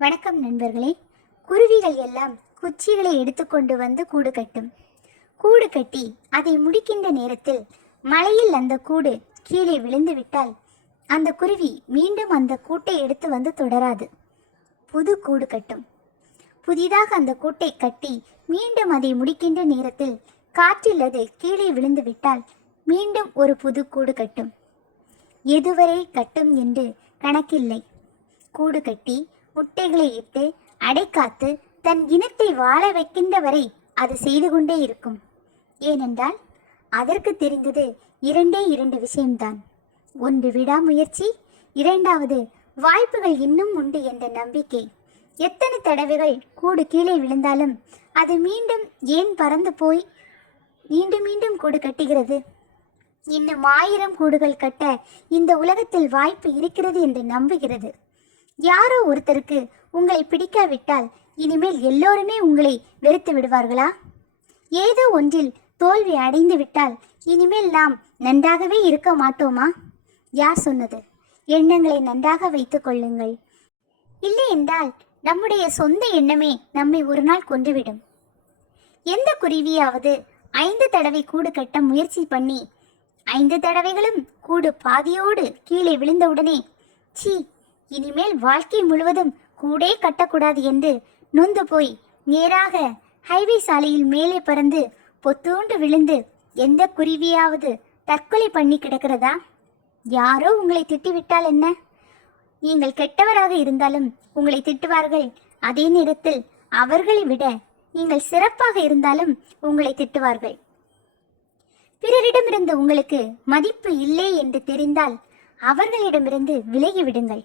வணக்கம் நண்பர்களே. குருவிகள் எல்லாம் குச்சிகளை எடுத்துக்கொண்டு வந்து கூடு கட்டும். கூடு கட்டி அதை முடிக்கின்ற நேரத்தில் மழையில் அந்த கூடு கீழே விழுந்து விட்டால் அந்த குருவி மீண்டும் அந்த கூட்டை எடுத்து வந்து தொடராது. புது கூடு கட்டும். புதிதாக அந்த கூட்டை கட்டி மீண்டும் அதை முடிக்கின்ற நேரத்தில் காற்றில் அது கீழே விழுந்து விட்டால் மீண்டும் ஒரு புது கூடு கட்டும். எதுவரை கட்டும் என்று கணக்கில்லை. கூடு கட்டி முட்டைகளை இட்டு அடைக்காத்து தன் இனத்தை வாழ வைக்கின்ற வரை அது செய்து கொண்டே இருக்கும். ஏனென்றால் அதற்கு தெரிந்தது இரண்டு விஷயம்தான். ஒன்று விடாமுயற்சி, இரண்டாவது வாய்ப்புகள் இன்னும் உண்டு என்ற நம்பிக்கை. எத்தனை தடவைகள் கூடு கீழே விழுந்தாலும் அது மீண்டும் ஏன் பறந்து போய் மீண்டும் மீண்டும் கூடு கட்டுகிறது? இன்னும் 1000 கூடுகள் கட்ட இந்த உலகத்தில் வாய்ப்பு இருக்கிறது என்று நம்புகிறது. யாரோ ஒருத்தருக்கு உங்களை பிடிக்காவிட்டால் இனிமேல் எல்லோருமே உங்களை வெறுத்து விடுவார்களா? ஏதோ ஒன்றில் தோல்வி அடைந்து விட்டால் இனிமேல் நாம் நன்றாகவே இருக்க மாட்டோமா? யார் சொன்னது? எண்ணங்களை நன்றாக வைத்துக் கொள்ளுங்கள். இல்லை என்றால் நம்முடைய சொந்த எண்ணமே நம்மை ஒரு நாள் கொன்றுவிடும். எந்த குருவியாவது 5 தடவை கூடு கட்ட முயற்சி பண்ணி 5 தடவைகளும் கூடு பாதியோடு கீழே விழுந்தவுடனே சீ, இனிமேல் வாழ்க்கை முழுவதும் கூடே கட்டக்கூடாது என்று நொந்து போய் நேராக ஹைவே சாலையில் மேலே பறந்து பொத்தூண்டு விழுந்து எந்த குருவியாவது தற்கொலை பண்ணி கிடக்கிறதா? யாரோ உங்களை திட்டிவிட்டால் என்ன? நீங்கள் கெட்டவராக இருந்தாலும் உங்களை திட்டுவார்கள். அதே நேரத்தில் அவர்களை விட நீங்கள் சிறப்பாக இருந்தாலும் உங்களை திட்டுவார்கள். பிறரிடமிருந்து உங்களுக்கு மதிப்பு இல்லை என்று தெரிந்தால் அவர்களிடமிருந்து விலகிவிடுங்கள்.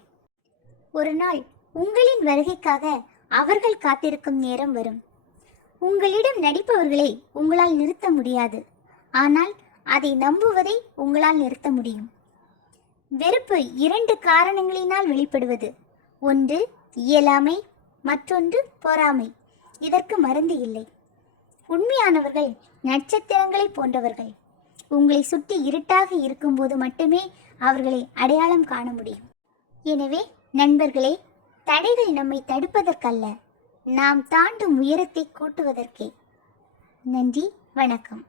ஒரு நாள் உங்களின் வருகைக்காக அவர்கள் காத்திருக்கும் நேரம் வரும். உங்களிடம் நடிப்பவர்களை உங்களால் நிறுத்த முடியாது. ஆனால் அதை நம்புவதை உங்களால் நிறுத்த முடியும். வெறுப்பு 2 காரணங்களினால் வெளிப்படுவது. ஒன்று இயலாமை, மற்றொன்று பொறாமை. இதற்கு மருந்து இல்லை. உண்மையானவர்கள் நட்சத்திரங்களை போன்றவர்கள். உங்களை சுற்றி இருட்டாக இருக்கும்போது மட்டுமே அவர்களை அடையாளம் காண முடியும். எனவே நண்பர்களே, தடைகள் நம்மை தடுப்பதற்கல்ல, நாம் தாண்டும் உயரத்தை கூட்டுவதற்கே. நன்றி, வணக்கம்.